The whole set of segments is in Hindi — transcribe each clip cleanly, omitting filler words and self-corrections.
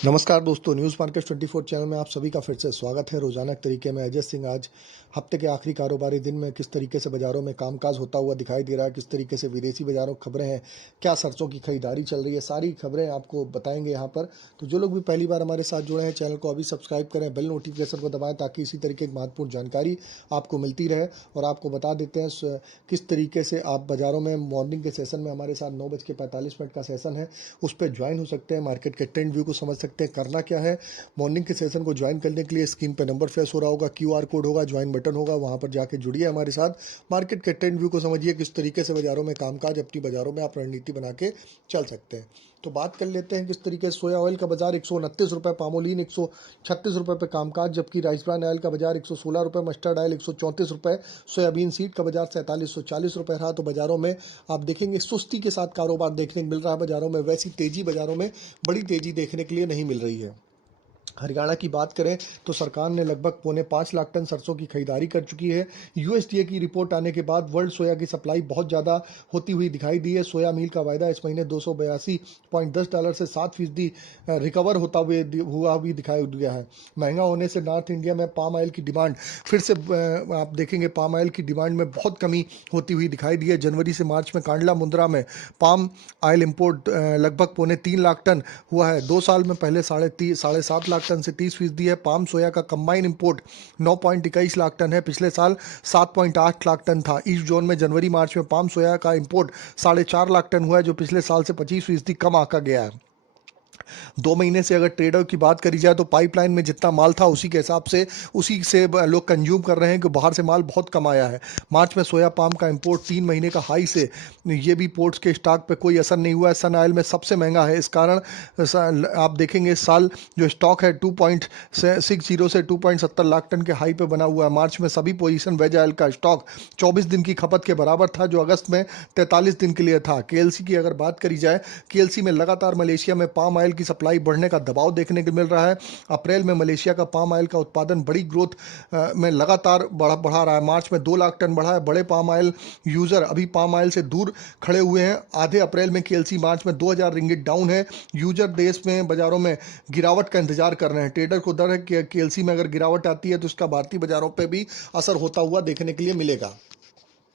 नमस्कार दोस्तों, न्यूज़ मार्केट 24 चैनल में आप सभी का फिर से स्वागत है। रोजाना के तरीके में अजय सिंह आज हफ्ते के आखिरी कारोबारी दिन में किस तरीके से बाजारों में कामकाज होता हुआ दिखाई दे रहा है, किस तरीके से विदेशी बाजारों की खबरें हैं, क्या सरसों की खरीदारी चल रही है, सारी खबरें आपको बताएंगे यहाँ पर। तो जो लोग भी पहली बार हमारे साथ जुड़े हैं, चैनल को अभी सब्सक्राइब करें, बेल नोटिफिकेशन को दबाएं ताकि इसी तरीके की महत्वपूर्ण जानकारी आपको मिलती रहे। और आपको बता देते हैं किस तरीके से आप बाजारों में मॉर्निंग के सेशन में हमारे साथ 9:45 का सेशन है, उस पर ज्वाइन हो सकते हैं, मार्केट के ट्रेंड व्यू को समझ सकते हैं। करना क्या है, मॉर्निंग के सेशन को ज्वाइन करने के लिए स्क्रीन पर नंबर फ्लैश हो रहा होगा, क्यूआर कोड होगा, ज्वाइन बटन होगा, वहां पर जाके जुड़िए हमारे साथ। मार्केट के ट्रेंड व्यू को समझिए, किस तरीके से बाजारों में कामकाज, अपनी बाजारों में आप रणनीति बना के चल सकते हैं। तो बात कर लेते हैं किस तरीके से सोया ऑयल का बाजार 129 रुपये, पामोलिन 136 रुपये पे कामकाज, जबकि राइस ब्रान ऑयल का बाजार 116 रुपये, मस्टर्ड ऑयल 134 रुपये, सोयाबीन सीड का बाजार 4740 रुपये रहा। तो बाजारों में आप देखेंगे सुस्ती के साथ कारोबार देखने को मिल रहा है। बाजारों में वैसी तेजी बाजारों में बड़ी तेजी देखने के लिए नहीं मिल रही है। हरियाणा की बात करें तो सरकार ने लगभग 4.25 लाख टन सरसों की खरीदारी कर चुकी है। यूएसडीए की रिपोर्ट आने के बाद वर्ल्ड सोया की सप्लाई बहुत ज़्यादा होती हुई दिखाई दी है। सोया मील का वायदा इस महीने $282.10 से 7% रिकवर हुआ भी दिखाई दिया है। महंगा होने से नॉर्थ इंडिया में पाम ऑयल की डिमांड फिर से आप देखेंगे पाम ऑयल की डिमांड में बहुत कमी होती हुई दिखाई दी है। जनवरी से मार्च में कांडला मुंद्रा में पाम ऑयल इम्पोर्ट लगभग 3.25 लाख टन हुआ है। 2 साल में पहले 7.5 लाख टन से 30% है। पाम सोया का कंबाइन इंपोर्ट 9.21 लाख टन है, पिछले साल 7.8 लाख टन था। ईस्ट जोन में जनवरी मार्च में पाम सोया का इंपोर्ट 4.5 लाख टन हुआ है, जो पिछले साल से 25% कम आंका गया है। 2 महीने से अगर ट्रेडर की बात करी जाए तो पाइपलाइन में जितना माल था उसी के हिसाब से उसी से लोग कंज्यूम कर रहे हैं कि बाहर से माल बहुत कम आया है। मार्च में सोया पाम का इंपोर्ट 3 महीने का हाई से ये भी पोर्ट्स के स्टॉक पे कोई असर नहीं हुआ है। सन ऑयल में सबसे महंगा है, इस कारण आप देखेंगे इस साल जो स्टॉक है 2.60 से 2.70 लाख टन के हाई पे बना हुआ है। मार्च में सभी पोजीशन वेज ऑयल का स्टॉक 24 दिन की खपत के बराबर था, जो अगस्त में 43 दिन के लिए था। केएलसी की अगर बात करी जाए, केएलसी में लगातार मलेशिया में पाम ऑयल की सप्लाई बढ़ने का दबाव देखने को मिल रहा है। अप्रैल में मलेशिया का पाम ऑयल का उत्पादन बड़ी ग्रोथ में लगातार बढ़ा रहा है। मार्च में 2 लाख टन बढ़ा है। बड़े पाम ऑयल यूजर अभी पाम ऑयल से दूर खड़े हुए हैं। आधे अप्रैल में केएलसी मार्च में 2000 रिंगिट डाउन है। यूजर देश में बाजारों में गिरावट का इंतजार कर रहे हैं। ट्रेडर को डर है कि केएलसी में अगर गिरावट आती है तो उसका भारतीय बाजारों पर भी असर होता हुआ देखने के लिए मिलेगा।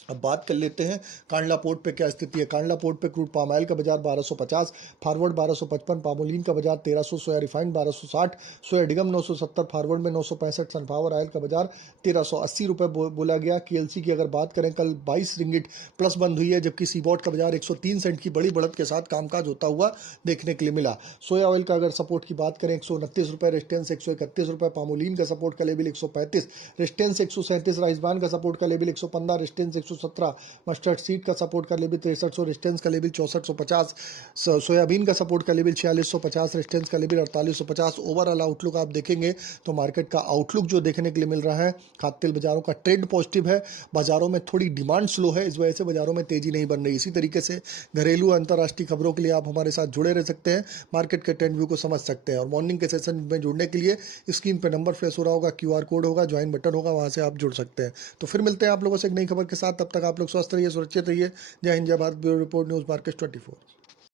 अब बात कर लेते हैं कांडला पोर्ट पे क्या स्थिति है। कांडला पोर्ट पे क्रूड पाम ऑयल का बाजार 1250, फॉरवर्ड 1255, पामोलिन का बाजार 1300, सोया रिफाइंड 1260, सोया डिगम 970, फॉरवर्ड में 965, सनफ्लावर ऑयल का बाजार 1380 रुपये बोला गया। केएलसी की अगर बात करें, कल 22 रिंगिट प्लस बंद हुई है, जबकि सीबॉट का बाजार 103 सेंट की बड़ी बढ़त के साथ कामकाज होता हुआ देखने के लिए मिला। सोया ऑयल का अगर सपोर्ट की बात करें, 129 रुपये, रेजिस्टेंस 131 रुपये, पामोलिन का सपोर्ट का लेवल 135, रेजिस्टेंस 137, राइस ब्रान का सपोर्ट का लेवल 115, रेजिस्टेंस 117, मस्टर्ड सीड का सपोर्ट का लेवल 6300, रेजिस्टेंस का लेवल 6450, सोयाबीन का सपोर्ट का लेवल 4650, रेजिस्टेंस का लेवल 4850। ओवरऑल आउटलुक आप देखेंगे तो मार्केट का आउटलुक जो देखने के लिए मिल रहा है, खाद्य तेल बाजारों का ट्रेंड पॉजिटिव है। बाजारों में थोड़ी डिमांड स्लो है, इस वजह से बाजारों में तेजी नहीं बन रही। इसी तरीके से घरेलू अंतर्राष्ट्रीय खबरों के लिए आप हमारे साथ जुड़े रह सकते हैं, मार्केट के ट्रेंड व्यू को समझ सकते हैं। और मॉर्निंग के सेशन में जुड़ने के लिए स्क्रीन पर नंबर फ्लैश हो रहा होगा, क्यूआर कोड होगा, ज्वाइन बटन होगा, वहां से आप जुड़ सकते हैं। तो फिर मिलते हैं आप लोगों से एक नई खबर के साथ। तब तक आप लोग स्वस्थ रहिए, सुरक्षित रहिए। जय हिंद, जय Bharat. Bureau report, news market 24।